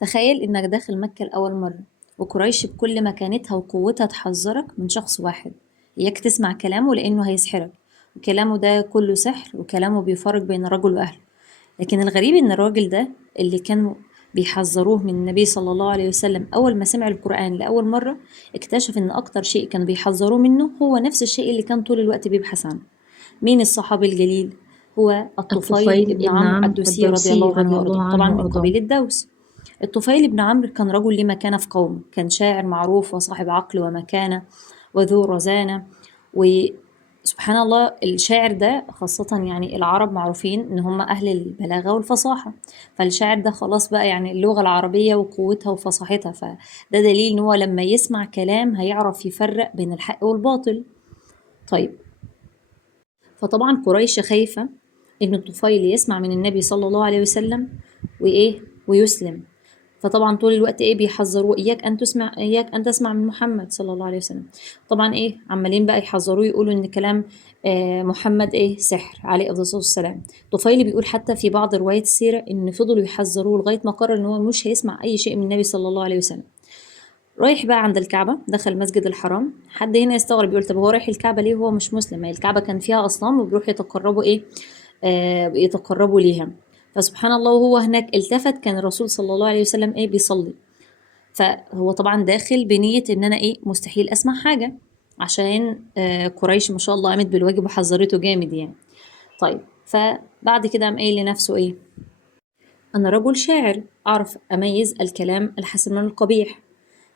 تخيل إنك داخل مكة لأول مرة، وقريش بكل مكانتها وقوتها تحذرك من شخص واحد، إياك تسمع كلامه لأنه هيسحرك، وكلامه ده كله سحر، وكلامه بيفرق بين الرجل وأهله. لكن الغريب إن الراجل ده اللي كانوا بيحذروه من النبي صلى الله عليه وسلم أول ما سمع القرآن لأول مرة، اكتشف إن أكتر شيء كانوا بيحذروه منه هو نفس الشيء اللي كان طول الوقت بيبحث عنه. مين الصحابي الجليل؟ هو الطفيل الطفيل ابن ابن عمرو عمرو الدوسي رضي الدوسي الله عنه رضي وأرضاه، الله طبعا عنه من وأرضاه. قبيلة دوس. الطفيل بن عمرو كان رجل ليه مكانة في قومه، كان شاعر معروف وصاحب عقل ومكانة وذو رزانة. وسبحان الله الشاعر ده خاصة، يعني العرب معروفين إن هم أهل البلاغة والفصاحة، فالشاعر ده خلاص بقى يعني اللغة العربية وقوتها وفصاحتها، فده دليل إن هو لما يسمع كلام هيعرف يفرق بين الحق والباطل. طيب، فطبعا قريش خايفة إن الطفيل يسمع من النبي صلى الله عليه وسلم وإيه ويسلم. فطبعا طول الوقت ايه بيحذروه، اياك ان تسمع من محمد صلى الله عليه وسلم. طبعا ايه عمالين بقى يحذروه، يقولوا ان كلام محمد ايه سحر عليه افضل الصلاه والسلام. طفيلي بيقول حتى في بعض روايات السيره ان فضلوا يحذروه لغايه ما قرر ان هو مش هيسمع اي شيء من النبي صلى الله عليه وسلم. رايح بقى عند الكعبه، دخل المسجد الحرام. حد هنا يستغرب يقول طب هو رايح الكعبه ليه وهو مش مسلم؟ ما هي الكعبه كان فيها اصنام وبيروح يتقربوا ايه، يتقربوا ليها. فسبحان الله وهو هناك التفت، كان الرسول صلى الله عليه وسلم ايه بيصلي. فهو طبعا داخل بنية ان انا ايه مستحيل اسمع حاجة، عشان قريش ما شاء الله قامت بالواجب وحذرته جامد يعني. طيب، فبعد كده قام قايل لنفسه ايه، انا رجل شاعر اعرف اميز الكلام الحسن من القبيح.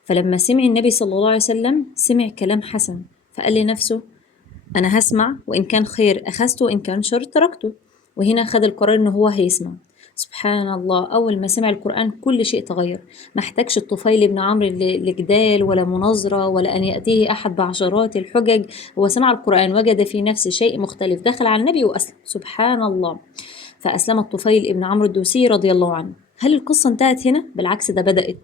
فلما سمع النبي صلى الله عليه وسلم سمع كلام حسن، فقال لنفسه انا هسمع، وان كان خير اخذته وان كان شر تركته. وهنا خد القرار ان هو هيسمع. سبحان الله اول ما سمع القران كل شيء تغير. ما احتاجش الطفيل بن عمرو لجدال ولا مناظره ولا ان ياتيه احد بعشرات الحجج. هو سمع القران وجد في نفسه شيء مختلف، دخل على النبي واسلم سبحان الله. فاسلم الطفيل بن عمرو الدوسي رضي الله عنه. هل القصه انتهت هنا؟ بالعكس، ده بدات.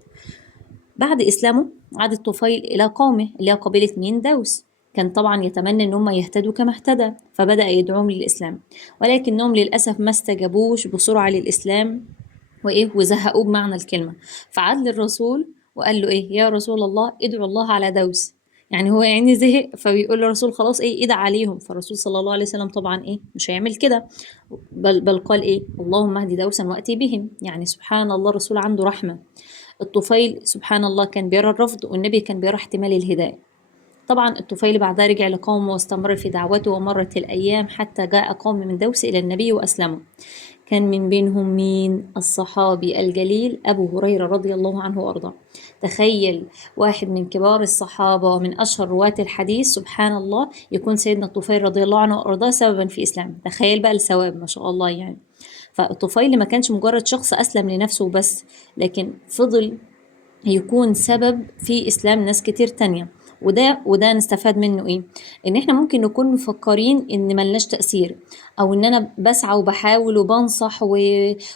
بعد إسلامه عاد الطفيل إلى قومه اللي هي قبيلة مين دوس. كان طبعا يتمنى ان هم يهتدوا كما اهتدى، فبدأ يدعوهم للإسلام، ولكنهم للأسف ما استجابوش بسرعة للإسلام، وإيه وزهقوه بمعنى الكلمة. فعاد للرسول وقال له إيه يا رسول الله ادعو الله على دوس. يعني هو يعني زهق، فبيقول للرسول خلاص ايه ادعى عليهم. فالرسول صلى الله عليه وسلم طبعا ايه مش هيعمل كده، بل قال ايه اللهم اهدي دوسا واتي بهم. يعني سبحان الله الرسول عنده رحمة. الطفيل سبحان الله كان بيرى الرفض، والنبي كان بيرى احتمال الهداية. طبعا الطفيل بعدها رجع لقومه واستمر في دعوته، ومرت الأيام حتى جاء قوم من دوس إلى النبي وأسلموا. كان من بينهم مين؟ الصحابي الجليل أبو هريرة رضي الله عنه وأرضاه. تخيل واحد من كبار الصحابة ومن أشهر رواة الحديث سبحان الله يكون سيدنا الطفيل رضي الله عنه وأرضاه سببا في إسلام. تخيل بقى الثواب ما شاء الله يعني. فالطفيل ما كانش مجرد شخص أسلم لنفسه بس، لكن فضل يكون سبب في إسلام ناس كتير تانية. وده نستفاد منه ايه؟ ان احنا ممكن نكون مفكرين ان ملناش تأثير، او ان انا بسعى وبحاول وبنصح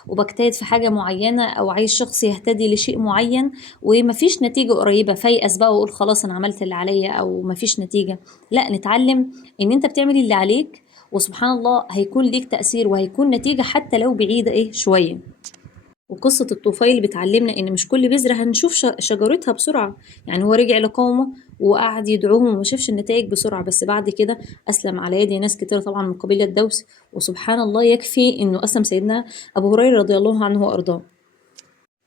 وبجتهد في حاجة معينة، او عايز شخص يهتدي لشيء معين ومفيش نتيجة قريبة، فيأس بقى واقول خلاص انا عملت اللي عليا او مفيش نتيجة. لا، نتعلم ان انت بتعمل اللي عليك، وسبحان الله هيكون ليك تأثير وهيكون نتيجة حتى لو بعيدة ايه شوية. وقصة الطفيل بتعلمنا إن مش كل بذرة هنشوف شجرتها بسرعة. يعني هو رجع لقومه وقعد يدعوهم وما شافش النتائج بسرعة، بس بعد كده أسلم على يد ناس كتير طبعا من قبيلة دوس. وسبحان الله يكفي إنه أسلم سيدنا أبو هريرة رضي الله عنه وأرضاه.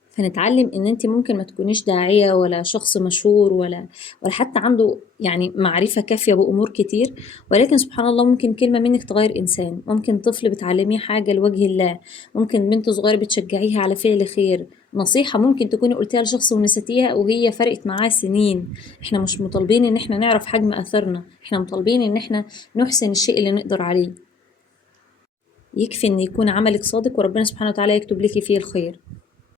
فنتعلم ان انت ممكن ما تكونيش داعية ولا شخص مشهور ولا حتى عنده يعني معرفة كافية بأمور كتير، ولكن سبحان الله ممكن كلمة منك تغير إنسان. ممكن طفل بتعلميه حاجة لوجه الله، ممكن بنت صغيرة بتشجعيها على فعل خير، نصيحة ممكن تكوني قلتيها لشخص ونسيتيها وهي فرقت معاه سنين. احنا مش مطالبين ان احنا نعرف حجم أثرنا، احنا مطالبين ان احنا نحسن الشيء اللي نقدر عليه. يكفي ان يكون عملك صادق وربنا سبحانه وتعالى يكتب لك فيه الخير.